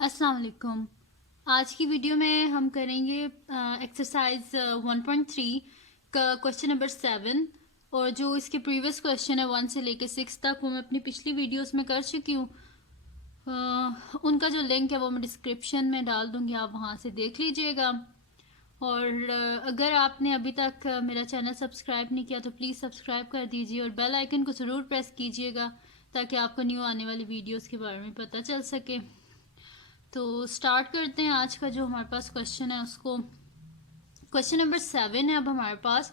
अस्सलाम वालेकुम। आज की वीडियो में हम करेंगे एक्सरसाइज 1.3 का क्वेश्चन नंबर 7। और जो इसके प्रीवियस क्वेश्चन है 1 से लेकर 6 तक वो मैं अपनी पिछली वीडियोस में कर चुकी हूँ। उनका जो लिंक है वो मैं डिस्क्रिप्शन में डाल दूँगी, आप वहाँ से देख लीजिएगा। और अगर आपने अभी तक मेरा चैनल सब्सक्राइब नहीं किया तो प्लीज़ सब्सक्राइब कर दीजिए और बेल आइकन को ज़रूर प्रेस कीजिएगा ताकि आपको न्यू आने वाली वीडियोस के बारे में पता चल सके। तो स्टार्ट करते हैं आज का जो हमारे पास क्वेश्चन है उसको। क्वेश्चन नंबर 7 है अब हमारे पास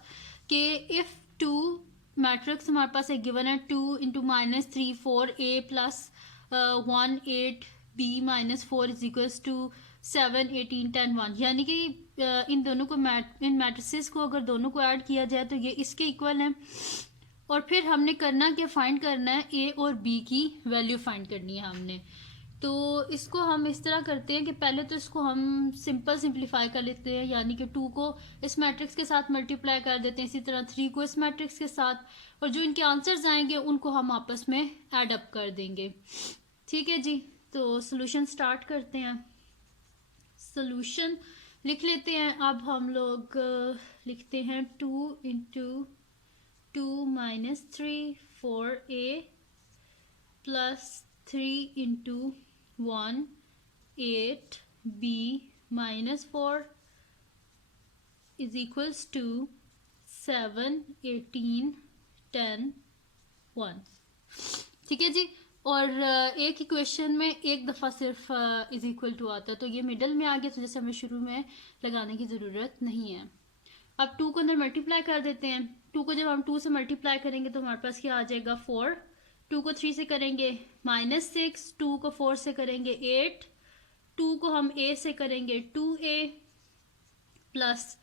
कि इफ़ टू मैट्रिक्स हमारे पास एक गिवन है 2 × -3 4 a + 1 8 b - 4 is equals to 7 18 10 1, यानी कि इन दोनों को इन मैट्रिसेस को अगर दोनों को ऐड किया जाए तो ये इसके इक्वल है। और फिर हमने करना क्या, फाइंड करना है ए और बी की वैल्यू फाइंड करनी है हमने। तो इसको हम इस तरह करते हैं कि पहले तो इसको हम सिंप्लीफाई कर लेते हैं, यानी कि 2 को इस मैट्रिक्स के साथ मल्टीप्लाई कर देते हैं, इसी तरह 3 को इस मैट्रिक्स के साथ, और जो इनके आंसर्स आएंगे उनको हम आपस में ऐड अप कर देंगे। ठीक है जी, तो सोल्यूशन स्टार्ट करते हैं। सोल्यूशन लिख लेते हैं। अब हम लोग लिखते हैं 2 × 2 - 3 4a + 3 × 1 8 b - 4 is equals to 7 18 10 1। ठीक है जी। और एक ही क्वेश्चन में एक दफ़ा सिर्फ इज इक्वल टू आता है, तो ये मिडल में आ गया, तो जैसे हमें शुरू में लगाने की ज़रूरत नहीं है। अब 2 को अंदर मल्टीप्लाई कर देते हैं। 2 को जब हम 2 से मल्टीप्लाई करेंगे तो हमारे पास क्या आ जाएगा 4। 2 को 3 से करेंगे -6, 2 को 4 से करेंगे 8, 2 को हम a से करेंगे 2a, प्लस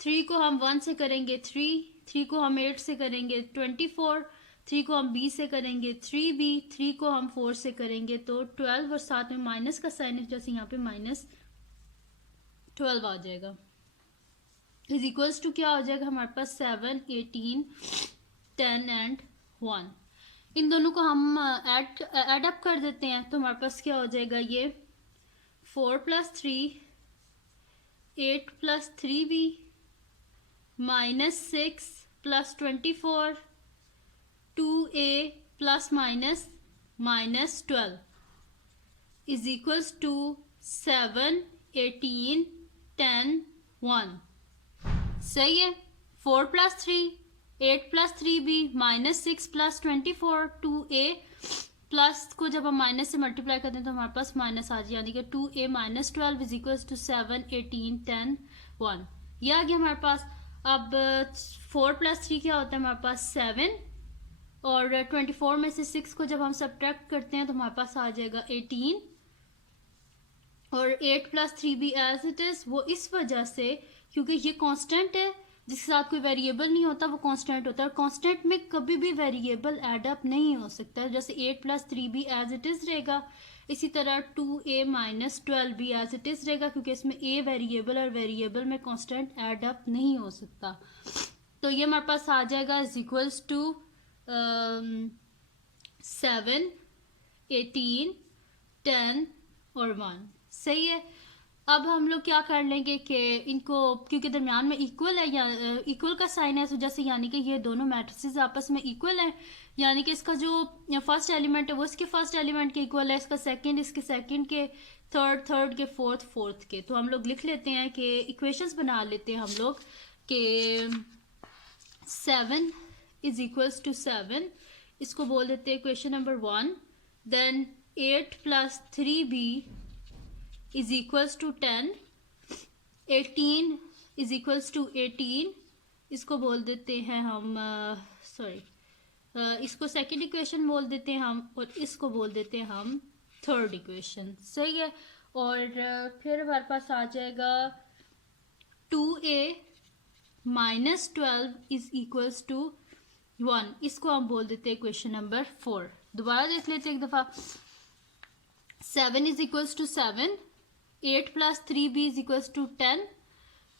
3 को हम 1 से करेंगे 3, 3 को हम 8 से करेंगे 24, 3 को हम b से करेंगे 3b, 3 को हम 4 से करेंगे तो 12, और साथ में माइनस का साइन है जैसे यहाँ पे -12 आ जाएगा। इज इक्वल्स टू क्या हो जाएगा हमारे पास 7 18 10 एंड 1। इन दोनों को हम ऐड अप कर देते हैं तो हमारे पास क्या हो जाएगा, ये 4 + 3 8 + 3b -6 + 24 2a ± -12 is equals to 7 18 10 1। सही है। 4 + 3 8 + 3b -6 + 24 2a, प्लस को जब हम माइनस से मल्टीप्लाई करते हैं तो हमारे पास माइनस आ जाए, यानी कि 2a - 12 इज इक्वल्स टू 7 18 10 1। ये आ गया हमारे पास। अब 4 + 3 क्या होता है हमारे पास 7, और 24 में से 6 को जब हम सब्ट्रैक्ट करते हैं तो हमारे पास आ जाएगा 18, और 8 + 3b एज इट इज़, वो इस वजह से क्योंकि ये कांस्टेंट है जिसके साथ कोई वेरिएबल नहीं होता, वो कांस्टेंट होता है, और कांस्टेंट में कभी भी वेरिएबल ऐड अप नहीं हो सकता। जैसे 8 + 3b एज इट इज़ रहेगा, इसी तरह 2a - 12 भी एज इट इज़ रहेगा, क्योंकि इसमें a वेरिएबल और वेरिएबल में कांस्टेंट ऐड अप नहीं हो सकता। तो ये हमारे पास आ जाएगा इज इक्वल्स टू 7 18 10 और 1। सही है। अब हम लोग क्या कर लेंगे कि इनको, क्योंकि दरमियान में इक्वल है या इक्वल का साइन है इस वजह से, यानी कि ये दोनों मैट्रिसेस आपस में इक्वल है, यानी कि इसका जो फर्स्ट एलिमेंट है वो इसके फर्स्ट एलिमेंट के इक्वल है, इसका सेकंड इसके सेकंड के, थर्ड के, फोर्थ के। तो हम लोग लिख लेते हैं कि इक्वेशंस बना लेते हैं हम लोग कि 7 इज इक्वल्स टू 7, इसको बोल देते हैं equation number 1। Then 8 + 3b is equals to 10, 18 is equals to 18, इसको बोल देते हैं हम इसको सेकंड इक्वेशन बोल देते हैं हम, और इसको बोल देते हैं हम थर्ड इक्वेशन। सही है। और फिर हमारे पास आ जाएगा 2a - 12 इज इक्वल्स टू 1, इसको हम बोल देते हैं इक्वेशन नंबर 4। दोबारा देख लेते हैं एक दफ़ा। 7 is equals to 7, 8 + 3b is equals to 10,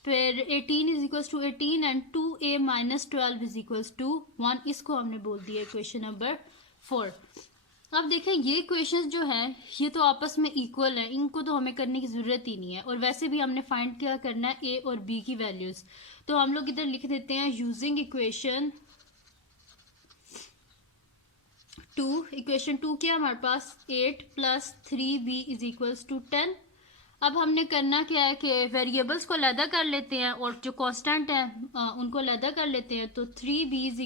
फिर 18 is equals to 18 and 2a - 12 is equals to 1, इसको हमने बोल दिया इक्वेशन नंबर 4। अब देखें ये क्वेश्चंस जो हैं ये तो आपस में इक्वल हैं, इनको तो हमें करने की ज़रूरत ही नहीं है, और वैसे भी हमने फाइंड क्या करना है ए और बी की वैल्यूज़। तो हम लोग इधर लिख देते हैं यूजिंग इक्वेशन 2। इक्वेशन 2 क्या है हमारे पास 8 + 3b = 10। अब हमने करना क्या है कि वेरिएबल्स को अलहदा कर लेते हैं और जो कांस्टेंट है उनको अलहदा कर लेते हैं। तो 3b =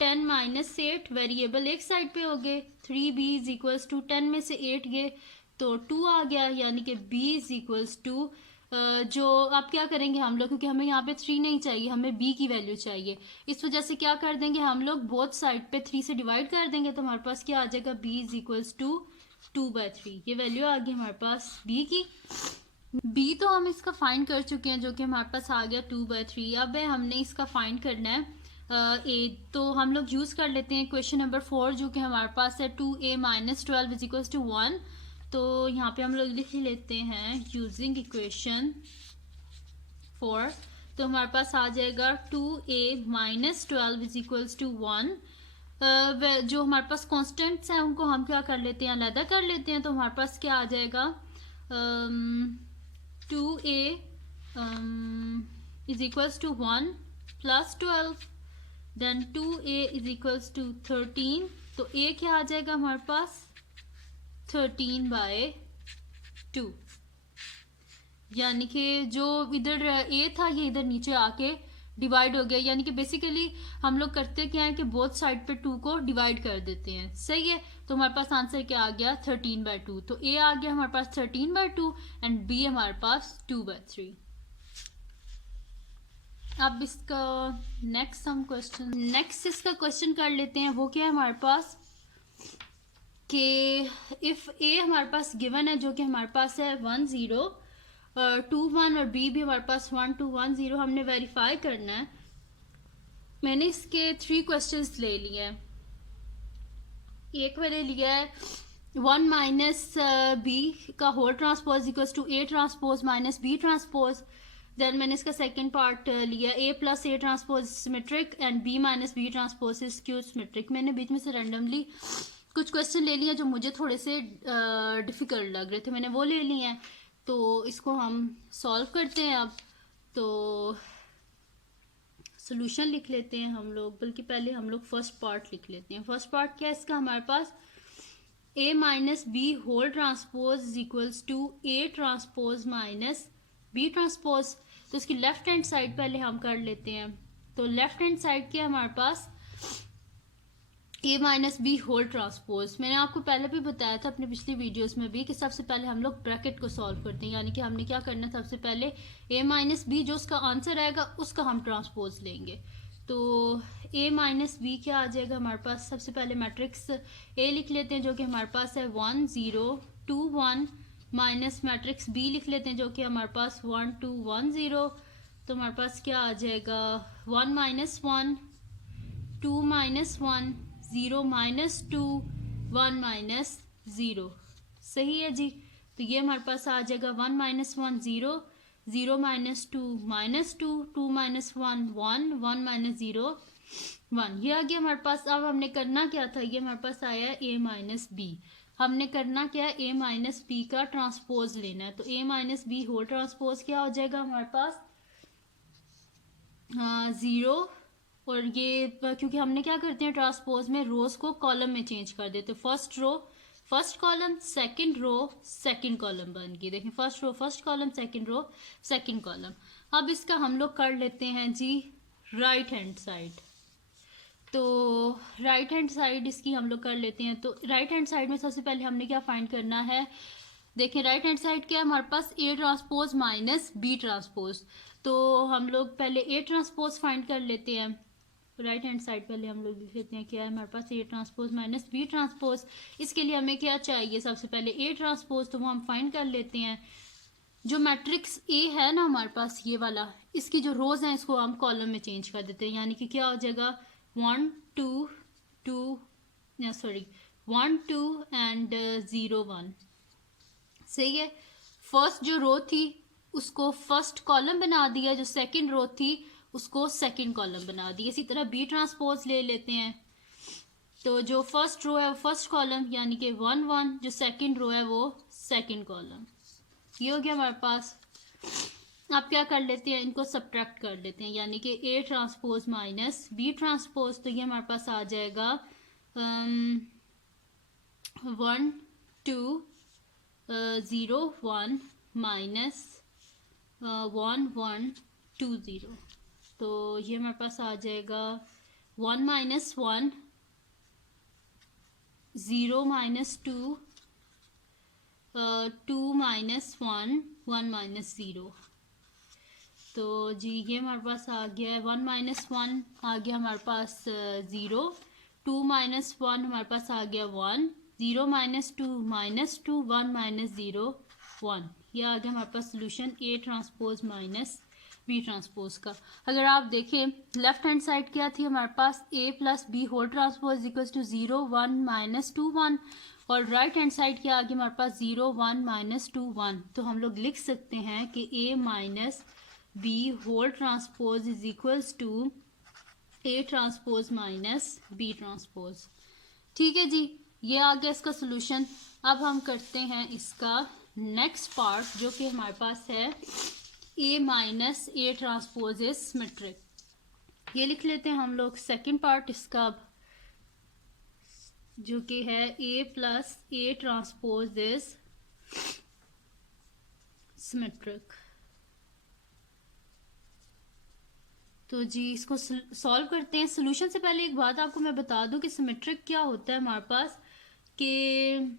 10 - 8 वेरिएबल एक साइड पे हो गए, 3b = 10 में से 8 गए तो 2 आ गया, यानी कि b = जो आप क्या करेंगे हम लोग, क्योंकि हमें यहाँ पे 3 नहीं चाहिए, हमें b की वैल्यू चाहिए, इस वजह से क्या कर देंगे हम लोग बोथ साइड पे 3 से डिवाइड कर देंगे। तो हमारे पास क्या आ जाएगा b = 2/3। ये वैल्यू आ गई हमारे पास b की। b तो हम इसका फाइंड कर चुके हैं जो कि हमारे पास आ गया 2/3। अब है हमने इसका फाइंड करना है ए। तो हम लोग यूज़ कर लेते हैं क्वेश्चन नंबर 4 जो कि हमारे पास है 2a - 12 = 1। तो यहाँ पे हम लोग लिख लेते हैं यूजिंग इक्वेशन 4। तो हमारे पास आ जाएगा 2a - 12 = 1। जो हमारे पास कॉन्स्टेंट्स हैं उनको हम क्या कर लेते हैं अलहदा कर लेते हैं। तो हमारे पास क्या आ जाएगा 2a = 1 + 12, देन 2a = 13। तो a क्या आ जाएगा हमारे पास 13/2, यानी कि जो इधर a था ये इधर नीचे आके डिवाइड हो गया, यानी कि बेसिकली हम लोग करते क्या है कि बोथ साइड पे 2 को डिवाइड कर देते हैं। सही है, तो हमारे पास आंसर क्या आ गया 13/2। तो a आ गया हमारे पास 13/2 एंड b हमारे पास 2/3। अब इसका नेक्स्ट इसका क्वेश्चन कर लेते हैं। वो क्या है हमारे पास कि इफ़ a हमारे पास गिवन है जो कि हमारे पास है 1 0 2 1 और b भी हमारे पास 1 2 1 0, हमने वेरीफाई करना है। मैंने इसके 3 क्वेश्चंस ले लिए हैं। एक मैंने लिया है 1 - b का whole transpose = a transpose - b transpose. Then मैंने इसका सेकंड पार्ट लिया a + a transpose symmetric and b - b transpose is skew symmetric. मैंने बीच में से रैंडमली कुछ क्वेश्चन ले लिए जो मुझे थोड़े से डिफ़िकल्ट लग रहे थे, मैंने वो ले लिए हैं। तो इसको हम सॉल्व करते हैं। अब तो सोल्यूशन लिख लेते हैं हम लोग, बल्कि पहले हम लोग फर्स्ट पार्ट लिख लेते हैं। फर्स्ट पार्ट क्या है इसका हमारे पास a - b whole transpose = a transpose - b transpose. तो इसकी लेफ्ट हैंड साइड पहले हम कर लेते हैं। तो लेफ्ट हैंड साइड क्या है हमारे पास a - b होल ट्रांसपोज। मैंने आपको पहले भी बताया था अपने पिछली वीडियोस में भी कि सबसे पहले हम लोग ब्रैकेट को सॉल्व करते हैं, यानी कि हमने क्या करना है सबसे पहले a - b जो उसका आंसर आएगा उसका हम ट्रांसपोज लेंगे। तो a - b क्या आ जाएगा हमारे पास, सबसे पहले मैट्रिक्स a लिख लेते हैं जो कि हमारे पास है 1 0 2 1 माइनस मैट्रिक्स b लिख लेते हैं जो कि हमारे पास 1 2 1 0। तो हमारे पास क्या आ जाएगा 1 - 1 2 - 1 0 - 2 1 - 0। सही है जी। तो ये हमारे पास आ जाएगा 1 - 1 0 0 - 2 -2 2 - 1 1 1 - 0 1। ये आ गया हमारे पास। अब हमने करना क्या था, ये हमारे पास आया है a - b। हमने करना क्या है a - b का ट्रांसपोज लेना है। तो a - b होल ट्रांसपोज क्या हो जाएगा हमारे पास 0। और ये क्योंकि हमने क्या करते हैं ट्रांसपोज में रोज को कॉलम में चेंज कर देते, first row first column second row second column बन गई। देखिए first row first column second row second column. अब इसका हम लोग कर लेते हैं जी राइट हैंड साइड। तो राइट हैंड साइड इसकी हम लोग कर लेते हैं। तो राइट हैंड साइड में सबसे पहले हमने क्या फाइंड करना है, देखिए राइट हैंड साइड क्या है हमारे पास a ट्रांसपोज - b ट्रांसपोज। तो हम लोग पहले a ट्रांसपोज फाइंड कर लेते हैं। राइट हैंड साइड पहले हम लोग लिख लेते हैं क्या है हमारे पास a ट्रांसपोज - b ट्रांसपोज। इसके लिए हमें क्या चाहिए सबसे पहले a ट्रांसपोज, तो वो हम फाइंड कर लेते हैं। जो मैट्रिक्स a है ना हमारे पास ये वाला, इसकी जो रोज हैं इसको हम कॉलम में चेंज कर देते हैं, यानी कि क्या हो जाएगा 1 2 2 सॉरी 1 2 एंड 0 1। सही है। फर्स्ट जो रो थी उसको फर्स्ट कॉलम बना दिया, जो सेकंड रो थी उसको सेकंड कॉलम बना दिया। इसी तरह बी ट्रांसपोज ले लेते हैं। तो जो फर्स्ट रो है वो फर्स्ट कॉलम यानी कि 1 1, जो सेकंड रो है वो सेकंड कॉलम। ये हो गया हमारे पास। आप क्या कर लेते हैं, इनको सब्ट्रैक्ट कर लेते हैं, यानी कि A transpose minus B transpose, तो ये हमारे पास आ जाएगा 1 2 0 1 माइनस 1 1 2 0। तो ये हमारे पास आ जाएगा 1 माइनस 1 0 माइनस 2 2 माइनस 1 1 माइनस 0। तो जी ये हमारे पास आ गया है 1 माइनस 1 आ गया हमारे पास 0, 2 माइनस 1 हमारे पास आ गया 1, 0 माइनस 2 माइनस 2, 1 माइनस 0 1। ये आ गया हमारे पास solution A transpose minus B transpose का। अगर आप देखें लेफ्ट हैंड साइड क्या थी हमारे पास, A plus B whole transpose equals to 0 1 minus 2 1, और राइट हैंड साइड क्या आ गया हमारे पास 0 1 माइनस 2 1। तो हम लोग लिख सकते हैं कि A minus B whole transpose is equals to A transpose minus B transpose. ठीक है जी, ये आ गया इसका सोल्यूशन। अब हम करते हैं इसका नेक्स्ट पार्ट जो कि हमारे पास है A minus A transpose is symmetric. ये लिख लेते हैं हम लोग सेकंड पार्ट इसका, जो कि है A plus A transpose is symmetric. तो जी इसको सॉल्व करते हैं। सोल्यूशन से पहले एक बात आपको मैं बता दूं कि सिमेट्रिक क्या होता है हमारे पास, कि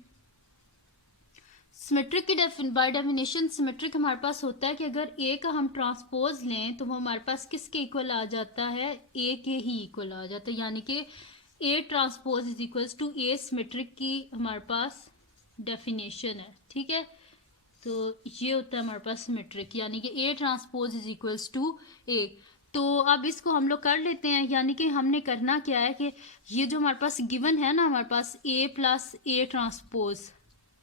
सिमेट्रिक की बाय डेफिनेशन सिमेट्रिक हमारे पास होता है कि अगर ए का हम ट्रांसपोज लें तो वो हमारे पास किसके इक्वल आ जाता है, ए के ही इक्वल आ जाता है, यानी कि A transpose is equals to A. Symmetric की हमारे पास डेफिनेशन है, ठीक है। तो ये होता है हमारे पास सिमेट्रिक, यानी कि A transpose is equals to A. तो अब इसको हम लोग कर लेते हैं, यानी कि हमने करना क्या है कि ये जो हमारे पास गिवन है ना हमारे पास ए प्लस ए ट्रांसपोज,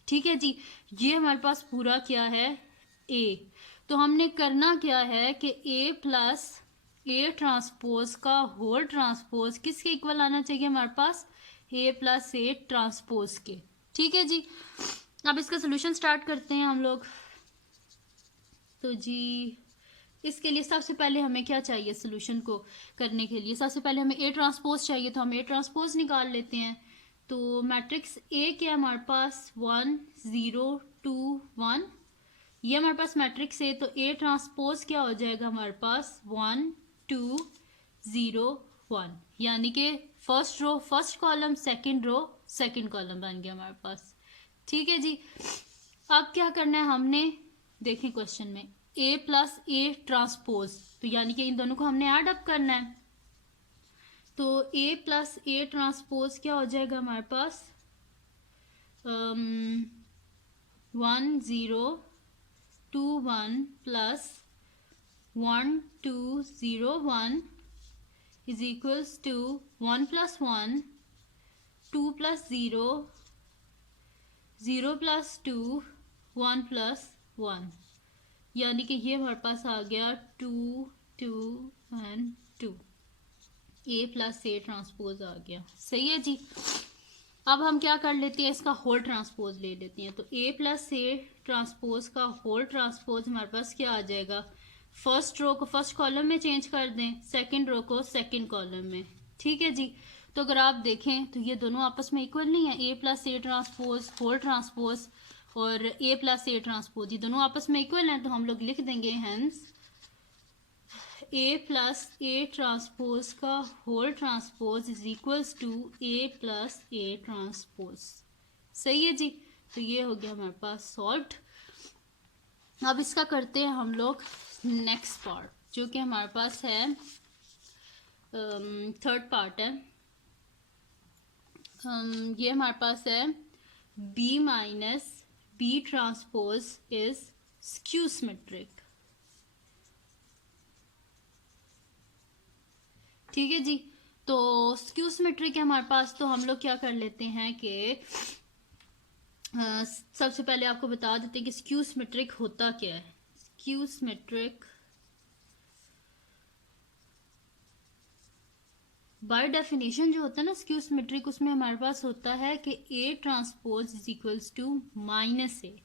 ठीक है जी, ये हमारे पास पूरा क्या है ए। तो हमने करना क्या है कि ए प्लस ए ट्रांसपोज का होल ट्रांसपोज किसके इक्वल आना चाहिए हमारे पास, ए प्लस ए ट्रांसपोज के। ठीक है जी, अब इसका सोल्यूशन स्टार्ट करते हैं हम लोग। तो जी इसके लिए सबसे पहले हमें क्या चाहिए, सोल्यूशन को करने के लिए सबसे पहले हमें ए ट्रांसपोज चाहिए, तो हम ए ट्रांसपोज निकाल लेते हैं। तो मैट्रिक्स ए क्या है हमारे पास 1 0 2 1, ये हमारे पास मैट्रिक्स ए। तो ए ट्रांसपोज क्या हो जाएगा हमारे पास 1 2 0 1, यानी कि first row first column second row second column बन गया हमारे पास। ठीक है जी, अब क्या करना है हमने, देखें क्वेश्चन में ए प्लस ए ट्रांसपोज, तो यानी कि इन दोनों को हमने ऐड अप करना है। तो ए प्लस ए ट्रांसपोज क्या हो जाएगा हमारे पास 1 0 2 1 plus 1 2 0 1 is equals to 1 plus 1 2 plus 0 0 plus 2 1 plus 1, यानी कि ये हमारे पास आ गया 2 2 and 2, A plus A transpose आ गया। सही है जी, अब हम क्या कर लेते हैं, इसका होल ट्रांसपोज ले लेते हैं। तो ए प्लस ए ट्रांसपोज का होल ट्रांसपोज हमारे पास क्या आ जाएगा, फर्स्ट रो को फर्स्ट कॉलम में चेंज कर दें, सेकंड रो को सेकंड कॉलम में। ठीक है जी, तो अगर आप देखें तो ये दोनों आपस में इक्वल नहीं है, A plus A transpose whole transpose और ए प्लस ए ट्रांसपोज, ये दोनों आपस में इक्वल हैं। तो हम लोग लिख देंगे hence A plus A transpose का whole transpose is equals to A plus A transpose. सही है जी, तो ये हो गया हमारे पास सॉल्व्ड। अब इसका करते हैं हम लोग नेक्स्ट पार्ट, जो कि हमारे पास है थर्ड पार्ट है। ये हमारे पास है B minus B transpose is skew symmetric. ठीक है जी, तो स्क्यू सिमेट्रिक है हमारे पास। तो हम लोग क्या कर लेते हैं कि सबसे पहले आपको बता देते हैं कि स्क्यू सिमेट्रिक होता क्या है। स्क्यू सिमेट्रिक बाय डेफिनेशन जो होता है ना स्क्यू सिमेट्रिक, उसमें हमारे पास होता है कि A transpose is equals to minus A,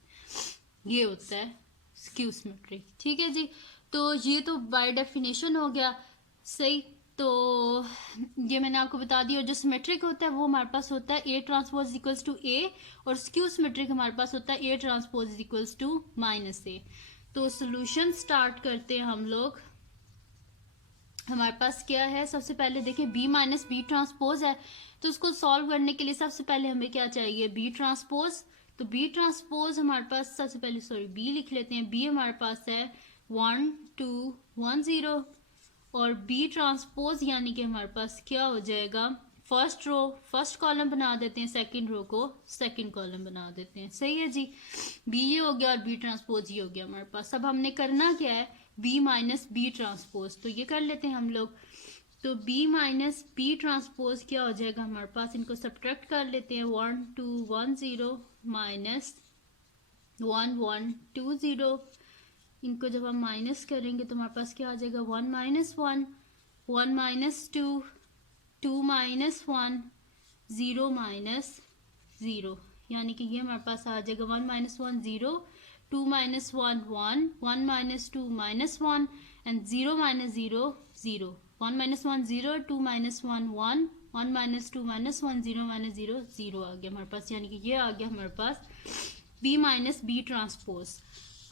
ये होता है स्क्यू सिमेट्रिक। ठीक है जी, तो ये तो बाय डेफिनेशन हो गया सही। तो ये मैंने आपको बता दिया। और जो सिमेट्रिक होता है वो हमारे पास होता है A transpose equals to A, और स्क्यू सिमेट्रिक हमारे पास होता है A transpose equals to minus A. तो सोल्यूशन स्टार्ट करते हैं हम लोग। हमारे पास क्या है, सबसे पहले देखिए बी माइनस बी ट्रांसपोज है, तो उसको सॉल्व करने के लिए सबसे पहले हमें क्या चाहिए, बी ट्रांसपोज। तो बी ट्रांसपोज हमारे पास सबसे पहले, सॉरी बी लिख लेते हैं, बी हमारे पास है 1 2 1 0, और बी ट्रांसपोज यानी कि हमारे पास क्या हो जाएगा, फर्स्ट रो फर्स्ट कॉलम बना देते हैं, सेकंड रो को सेकंड कॉलम बना देते हैं। सही है जी, बी ये हो गया और बी ट्रांसपोज ये हो गया हमारे पास। अब हमने करना क्या है, बी माइनस बी ट्रांसपोज, तो ये कर लेते हैं हम लोग। तो बी माइनस बी ट्रांसपोज क्या हो जाएगा हमारे पास, इनको सब्ट्रैक्ट कर लेते हैं, 1 2 1 0 माइनस 1 1 2 0। इनको जब हम माइनस करेंगे तो हमारे पास क्या आ जाएगा, 1 माइनस 1 1 माइनस 2 2 माइनस 1 0 माइनस 0, यानी कि ये हमारे पास आ जाएगा 1 minus 1 0, 2 minus 1 1 1 minus 2 minus 1 and 0 minus 0 0, 1 minus 1 0, 2 minus 1 1 1 minus 2 minus 1 0 minus 0 0 आ गया हमारे पास, यानी कि ये आ गया हमारे पास बी माइनस बी ट्रांसपोज।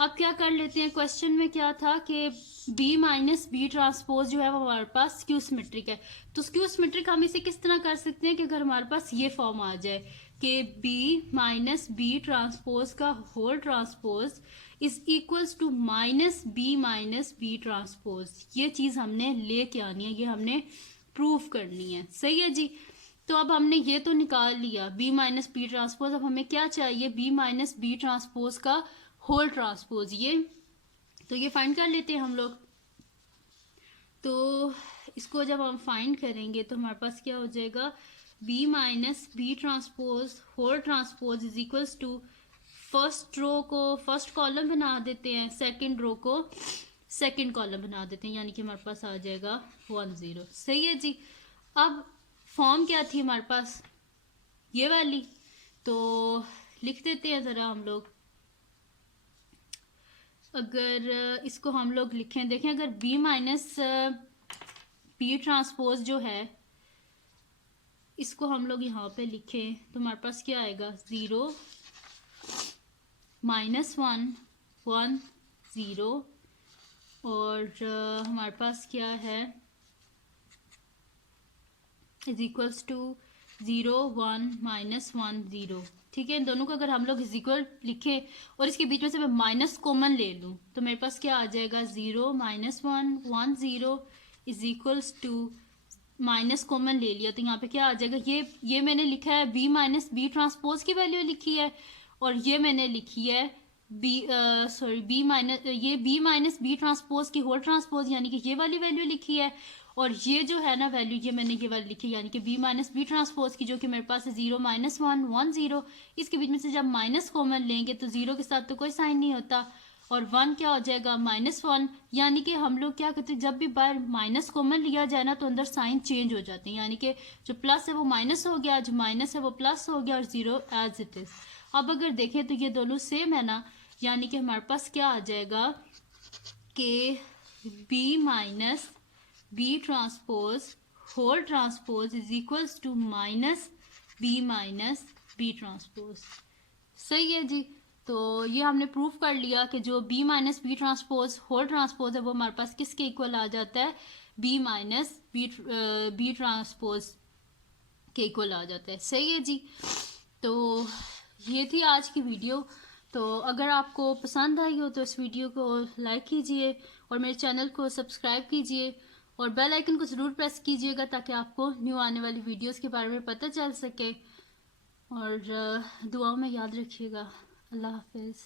अब क्या कर लेते हैं, क्वेश्चन में क्या था कि बी माइनस बी ट्रांसपोज जो है वो हमारे पास स्क्यू सिमेट्रिक है। तो स्क्यू सिमेट्रिक हम इसे किस तरह कर सकते हैं कि अगर हमारे पास ये फॉर्म आ जाए कि बी माइनस बी ट्रांसपोज का whole transpose is equals to minus B transpose, ये चीज़ हमने लेके आनी है, ये हमने प्रूव करनी है। सही है जी, तो अब हमने ये तो निकाल लिया बी माइनस बी ट्रांसपोज। अब हमें क्या चाहिए, बी माइनस बी ट्रांसपोज का होल ट्रांसपोज, ये तो ये फाइंड कर लेते हैं हम लोग। तो इसको जब हम फाइंड करेंगे तो हमारे पास क्या हो जाएगा, B minus B transpose whole transpose is equals to, first row को फर्स्ट कॉलम बना देते हैं, सेकंड रो को सेकंड कॉलम बना देते हैं, यानी कि हमारे पास आ जाएगा 1 0। सही है जी, अब फॉर्म क्या थी हमारे पास, ये वाली, तो लिख देते हैं ज़रा हम लोग। अगर इसको हम लोग लिखें, देखें अगर बी माइनस बी ट्रांसपोज जो है इसको हम लोग यहाँ पे लिखें तो हमारे पास क्या आएगा, 0 माइनस 1 1 0, और हमारे पास क्या है, इज इक्वल्स टू 0 1 माइनस 1 0। ठीक है, इन दोनों को अगर हम लोग इज इक्वल लिखें और इसके बीच में से मैं माइनस कॉमन ले लूँ तो मेरे पास क्या आ जाएगा, 0 minus 1 1 0 is equals to, minus common ले लिया तो यहाँ पे क्या आ जाएगा, ये मैंने लिखा है बी माइनस बी ट्रांसपोज की वैल्यू लिखी है, और ये मैंने लिखी है बी माइनस बी ट्रांसपोज की होल ट्रांसपोज, यानी कि ये वाली वैल्यू लिखी है। और ये जो है ना वैल्यू, ये मैंने ये वाली लिखी, यानी कि बी माइनस बी ट्रांसपोज की, जो कि मेरे पास है 0 माइनस 1 1 0। इसके बीच में से जब माइनस कॉमन लेंगे तो 0 के साथ तो कोई साइन नहीं होता, और 1 क्या हो जाएगा, -1, यानी कि हम लोग क्या करते हैं, जब भी बार माइनस कॉमन लिया जाए ना तो अंदर साइन चेंज हो जाते हैं, यानी कि जो प्लस है वो माइनस हो गया, जो माइनस है वो प्लस हो गया, और 0 एज इट इज। अब अगर देखें तो ये दोनों सेम है ना, यानी कि हमारे पास क्या आ जाएगा कि B minus B transpose whole transpose is equals to minus B transpose. सही है जी, तो ये हमने प्रूफ कर लिया कि जो B minus B transpose whole transpose है वो हमारे पास किसके इक्वल आ जाता है, बी माइनस बी ट्रांसपोज के इक्वल आ जाता है। सही है जी, तो ये थी आज की वीडियो। तो अगर आपको पसंद आई हो तो इस वीडियो को लाइक कीजिए और मेरे चैनल को सब्सक्राइब कीजिए और बेल आइकन को ज़रूर प्रेस कीजिएगा ताकि आपको न्यू आने वाली वीडियोस के बारे में पता चल सके। और दुआओं में याद रखिएगा। अल्लाह हाफिज़।